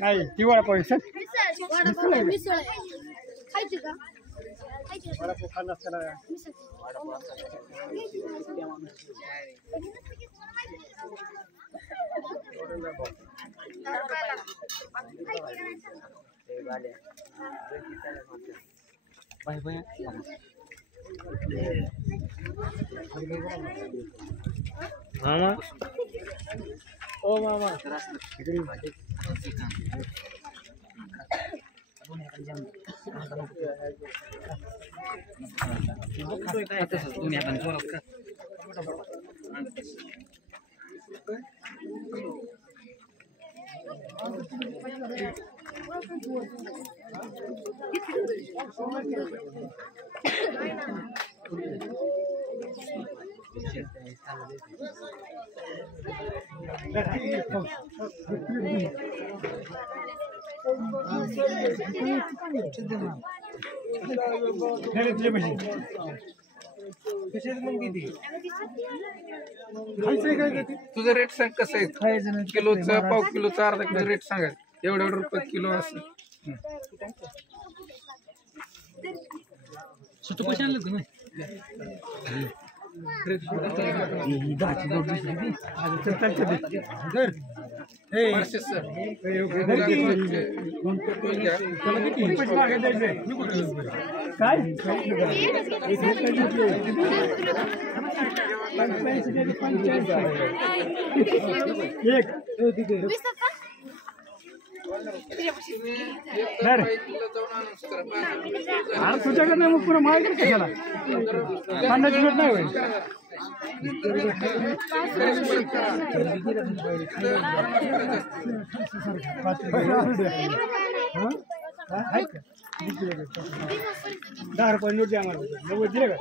काय दिवाळा पैसे मिसळ खायची का वडापाव खाल्ला असताना बाय बाय मामा ओ मामा तुझं रेट सांग कसं आहे किलोचा पाव किलोचा अर्धा किलो रेट सांगा एवढ्या रुपये किलो असं सुट्ट पैसे आणले तुम्ही तुझ्याकडे नाही मग पुन्हा माहिती कशाला पन्नास मिनिट नाही होईल ₹10 नोट द्या आम्हाला 90 दिले का